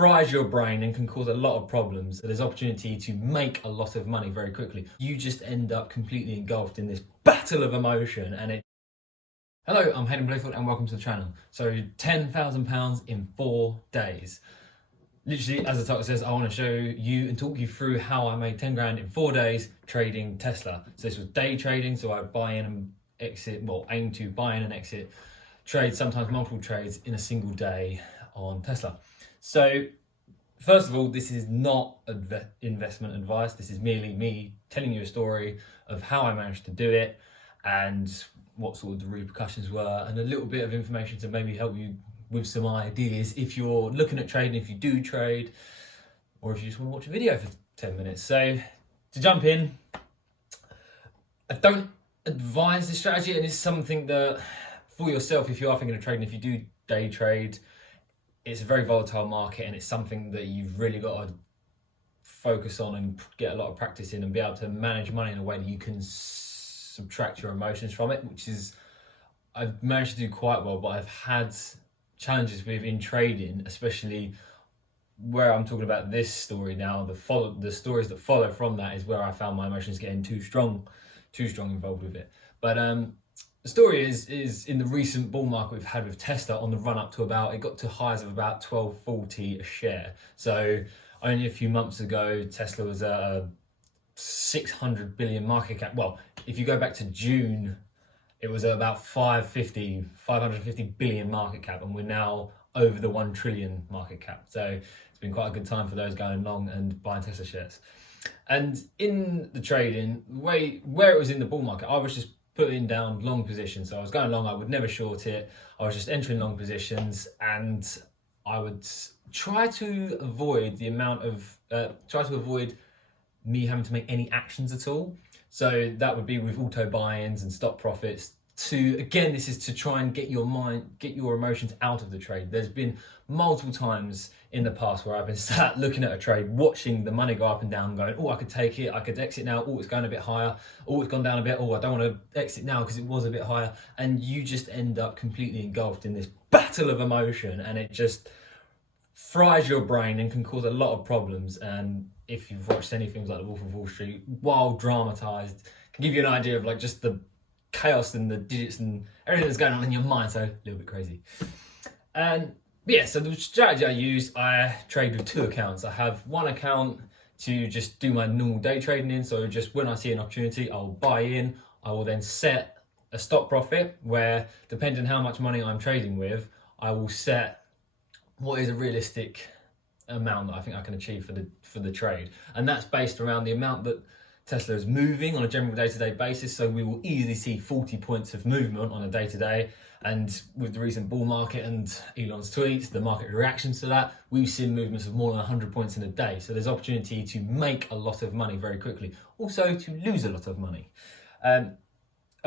fries your brain and can cause a lot of problems. There's opportunity to make a lot of money very quickly. You just end up completely engulfed in this battle of emotion and it... Hello, I'm Hayden Blayford and welcome to the channel. So £10,000 in 4 days. Literally, as the title says, I want to show you and talk you through how I made 10 grand in 4 days trading Tesla. So this was day trading, so I buy in and exit, well, aim to buy in and exit trades, sometimes multiple trades in a single day on Tesla. So first of all, this is not investment advice. This is merely me telling you a story of how I managed to do it and what sort of the repercussions were, and a little bit of information to maybe help you with some ideas if you're looking at trading, if you do trade, or if you just want to watch a video for 10 minutes. So to jump in, I don't advise this strategy, and it's something that for yourself, if you are thinking of trading, if you do day trade, it's a very volatile market and it's something that you've really got to focus on and get a lot of practice in and be able to manage money in a way that you can subtract your emotions from it, which is, I've managed to do quite well, but I've had challenges with in trading, especially where I'm talking about this story now. The stories that follow from that is where I found my emotions getting too strong involved with it. But the story is in the recent bull market we've had with Tesla on the run up to about, it got to highs of about $12.40 a share. So only a few months ago, Tesla was at a 600 billion market cap. Well, if you go back to June, it was at about 550 billion market cap, and we're now over the 1 trillion market cap. So it's been quite a good time for those going long and buying Tesla shares. And in the trading, where it was in the bull market, I was just putting down long positions. So I was going long, I would never short it. I was just entering long positions, and I would try to avoid the amount of, me having to make any actions at all. So that would be with auto buy-ins and stop profits. Again, this is to try and get your emotions out of the trade. There's been multiple times in the past where I've been sat looking at a trade, watching the money go up and down, going, oh, I could take it, I could exit now, oh, it's going a bit higher, oh, it's gone down a bit, oh, I don't want to exit now because it was a bit higher. And you just end up completely engulfed in this battle of emotion, and it just fries your brain and can cause a lot of problems. And if you've watched any films like The Wolf of Wall Street, while dramatized, can give you an idea of like just the chaos and the digits and everything that's going on in your mind. So a little bit crazy. And yeah, so the strategy I use, I trade with 2 accounts. I have one account to just do my normal day trading in. So just when I see an opportunity, I'll buy in. I will then set a stop profit where, depending on how much money I'm trading with, I will set what is a realistic amount that I think I can achieve for the trade. And that's based around the amount that Tesla is moving on a general day-to-day basis. So we will easily see 40 points of movement on a day-to-day. And with the recent bull market and Elon's tweets, the market reactions to that, we've seen movements of more than 100 points in a day. So there's opportunity to make a lot of money very quickly. Also to lose a lot of money. And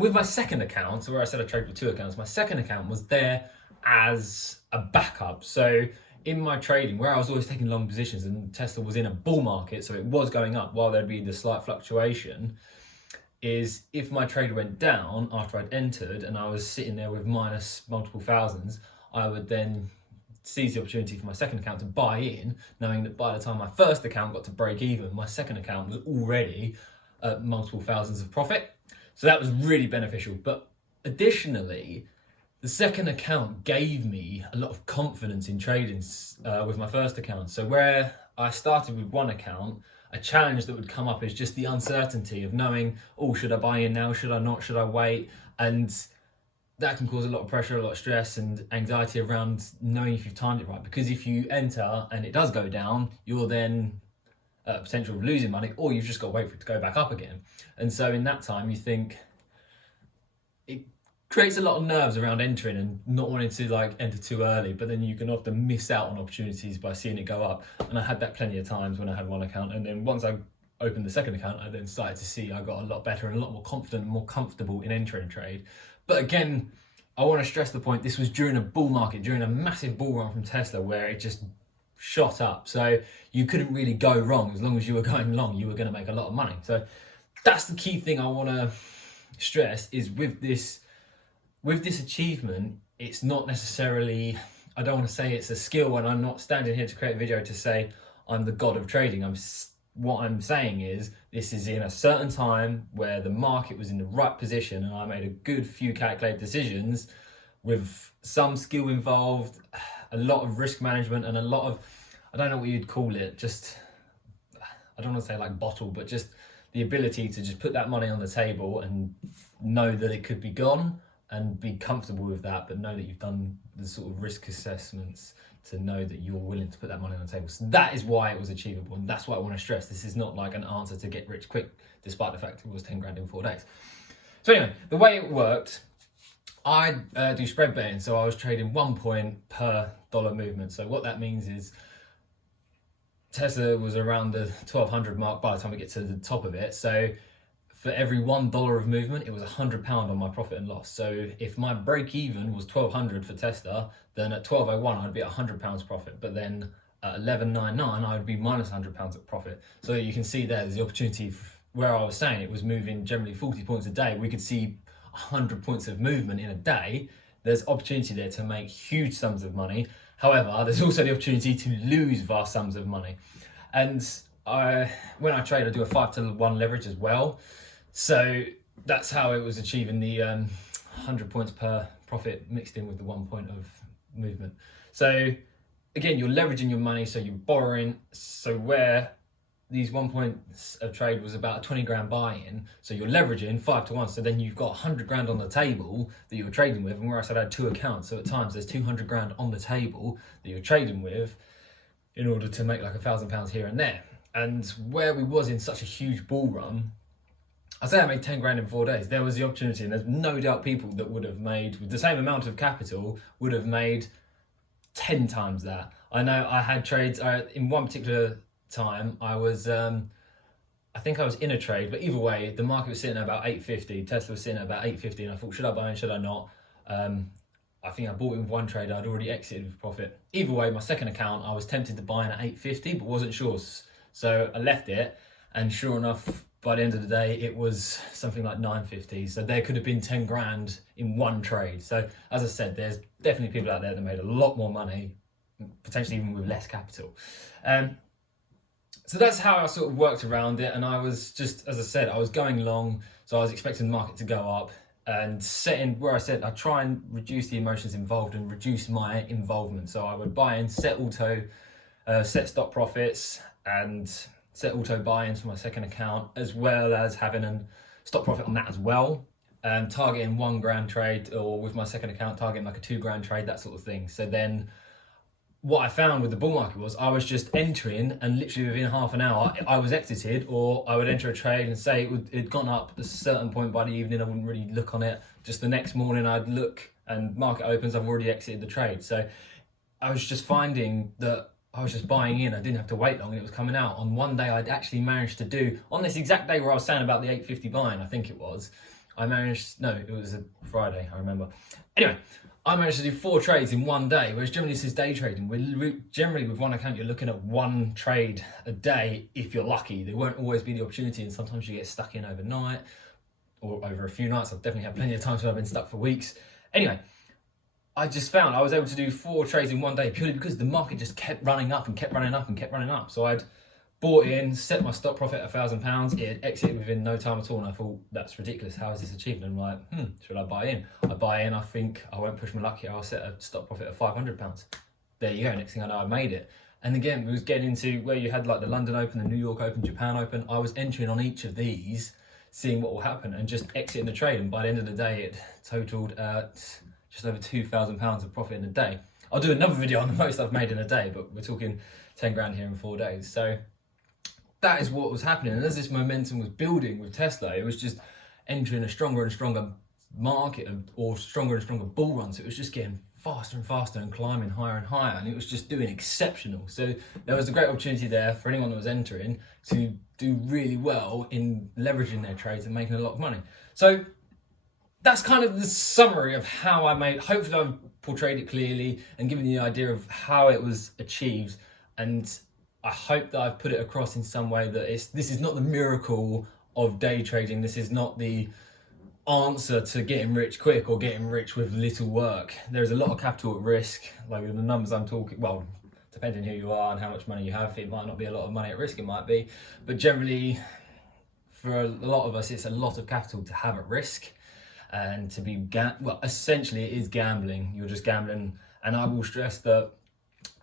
with my second account, so where I said I trade with 2 accounts, my second account was there as a backup. So in my trading, where I was always taking long positions and Tesla was in a bull market, so it was going up while there'd be the slight fluctuation, is if my trade went down after I'd entered and I was sitting there with minus multiple thousands, I would then seize the opportunity for my second account to buy in, knowing that by the time my first account got to break even, my second account was already at multiple thousands of profit. So that was really beneficial. But additionally, the second account gave me a lot of confidence in trading with my first account. So where I started with one account, a challenge that would come up is just the uncertainty of knowing, oh, should I buy in now? Should I not? Should I wait? And that can cause a lot of pressure, a lot of stress and anxiety around knowing if you've timed it right. Because if you enter and it does go down, you're then at potential of losing money, or you've just got to wait for it to go back up again. And so in that time, you think, it creates a lot of nerves around entering and not wanting to like enter too early, but then you can often miss out on opportunities by seeing it go up. And I had that plenty of times when I had one account, and then once I opened the second account, I then started to see I got a lot better and a lot more confident and more comfortable in entering trade. But again, I want to stress the point, this was during a bull market, during a massive bull run from Tesla where it just shot up. So you couldn't really go wrong. As long as you were going long, you were going to make a lot of money. So that's the key thing I want to stress, is with this achievement, it's not necessarily I don't want to say it's a skill, and I'm not standing here to create a video to say I'm the god of trading. What I'm saying is this is in a certain time where the market was in the right position and I made a good few calculated decisions with some skill involved, a lot of risk management, and a lot of, I don't know what you'd call it, just, I don't want to say like bottle, but just the ability to just put that money on the table and know that it could be gone and be comfortable with that, but know that you've done the sort of risk assessments to know that you're willing to put that money on the table. So that is why it was achievable, and that's what I want to stress. This is not like an answer to get rich quick, despite the fact it was 10 grand in 4 days. So anyway, the way it worked, I do spread betting, so I was trading 1 point per dollar movement. So what that means is Tesla was around the 1200 mark by the time we get to the top of it. So for every $1 of movement, it was £100 on my profit and loss. So if my break even was 1200 for Tesla, then at 1201 I'd be at £100 profit. But then at 1199 I would be minus £100 of profit. So you can see there's the opportunity where I was saying it was moving generally 40 points a day. We could see 100 points of movement in a day. There's opportunity there to make huge sums of money. However, there's also the opportunity to lose vast sums of money. And when I trade, I do a 5-to-1 leverage as well. So that's how it was achieving the 100 points per profit mixed in with the 1 point of movement. So again, you're leveraging your money, so you're borrowing. So where these 1 points of trade was about a 20 grand buy-in, so you're leveraging 5-to-1. So then you've got 100 grand on the table that you're trading with. And where I said I had 2 accounts, so at times there's 200 grand on the table that you're trading with in order to make like £1,000 here and there. And where we was in such a huge bull run, I say I made 10 grand in 4 days. There was the opportunity, and there's no doubt people that would have made, with the same amount of capital, would have made 10 times that. I know I had trades, in one particular time, I think I was in a trade, but either way, the market was sitting at about 850, Tesla was sitting at about 850, and I thought, should I buy in, should I not? I think I bought in one trade, I'd already exited with profit. Either way, my second account, I was tempted to buy in at 850, but wasn't sure. So I left it, and sure enough, by the end of the day, it was something like 950. So there could have been 10 grand in one trade. So as I said, there's definitely people out there that made a lot more money, potentially even with less capital. So that's how I sort of worked around it. And I was just, as I said, I was going long. So I was expecting the market to go up, and setting where I said I try and reduce the emotions involved and reduce my involvement. So I would buy in, set auto, set stop profits, and set auto buy-ins for my second account, as well as having a stop profit on that as well. Targeting 1 grand trade, or with my second account targeting like a 2 grand trade, that sort of thing. So then what I found with the bull market was I was just entering, and literally within half an hour I was exited, or I would enter a trade and say it'd gone up at a certain point by the evening. I wouldn't really look on it. Just the next morning I'd look, and market opens, I've already exited the trade. So I was just finding that I was just buying in. I didn't have to wait long, and it was coming out. On one day I'd actually managed to do, on this exact day where I was saying about the 850 buying, I think it was, it was a Friday, I remember. Anyway, I managed to do 4 trades in one day, whereas generally this is day trading. Generally with one account, you're looking at 1 trade a day if you're lucky. There won't always be the opportunity, and sometimes you get stuck in overnight or over a few nights. I've definitely had plenty of times when I've been stuck for weeks. Anyway, I just found I was able to do 4 trades in one day purely because the market just kept running up and kept running up and kept running up. So I'd bought in, set my stop profit at £1,000, it exited within no time at all, and I thought, that's ridiculous, how is this achieved? And I'm like, should I buy in? I buy in, I think I won't push my luck here, I'll set a stop profit of £500. There you go, next thing I know, I made it. And again, we was getting into where you had like the London Open, the New York Open, Japan Open. I was entering on each of these, seeing what will happen, and just exiting the trade. And by the end of the day, it totaled just over £2,000 of profit in a day. I'll do another video on the most I've made in a day, but we're talking 10 grand here in 4 days. So that is what was happening. And as this momentum was building with Tesla, it was just entering a stronger and stronger market, or stronger and stronger bull run. So it was just getting faster and faster and climbing higher and higher, and it was just doing exceptional. So there was a great opportunity there for anyone that was entering to do really well in leveraging their trades and making a lot of money. So that's kind of the summary of how I made. Hopefully I've portrayed it clearly and given you the idea of how it was achieved, and I hope that I've put it across in some way that this is not the miracle of day trading. This is not the answer to getting rich quick or getting rich with little work. There's a lot of capital at risk. Like the numbers I'm talking, well, depending who you are and how much money you have, it might not be a lot of money at risk, it might be, but generally for a lot of us it's a lot of capital to have at risk. And to be well, essentially it is gambling. You're just gambling. And I will stress that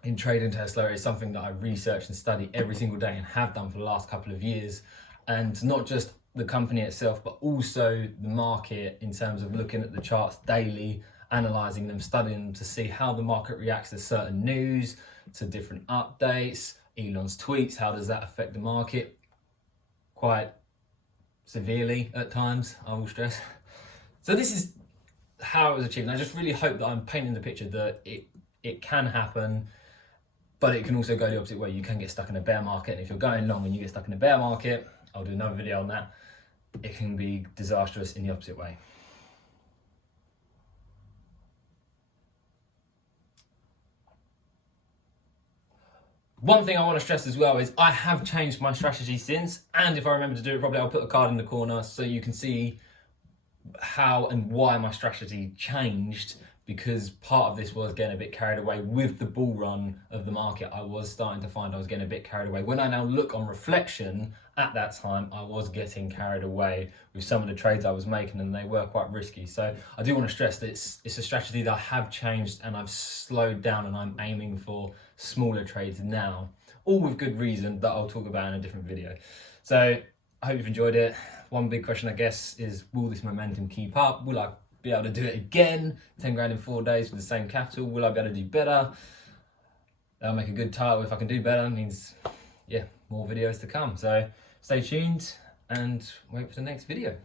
in trading TSLA, it's something that I research and study every single day and have done for the last couple of years. And not just the company itself, but also the market, in terms of looking at the charts daily, analysing them, studying them to see how the market reacts to certain news, to different updates, Elon's tweets, how does that affect the market? Quite severely at times, I will stress. So this is how it was achieved. And I just really hope that I'm painting the picture that it can happen, but it can also go the opposite way. You can get stuck in a bear market. And if you're going long and you get stuck in a bear market, I'll do another video on that, it can be disastrous in the opposite way. One thing I want to stress as well is I have changed my strategy since, and if I remember to do it properly, I'll put a card in the corner so you can see how and why my strategy changed, because part of this was getting a bit carried away with the bull run of the market. I was starting to find I was getting a bit carried away. When I now look on reflection, at that time I was getting carried away with some of the trades I was making, and they were quite risky. So I do want to stress that it's a strategy that I have changed and I've slowed down, and I'm aiming for smaller trades now, all with good reason that I'll talk about in a different video. So I hope you've enjoyed it. One big question, I guess, is will this momentum keep up? Will I be able to do it again? 10 grand in 4 days with the same capital? Will I be able to do better? That'll make a good title. If I can do better, it means, yeah, more videos to come. So stay tuned and wait for the next video.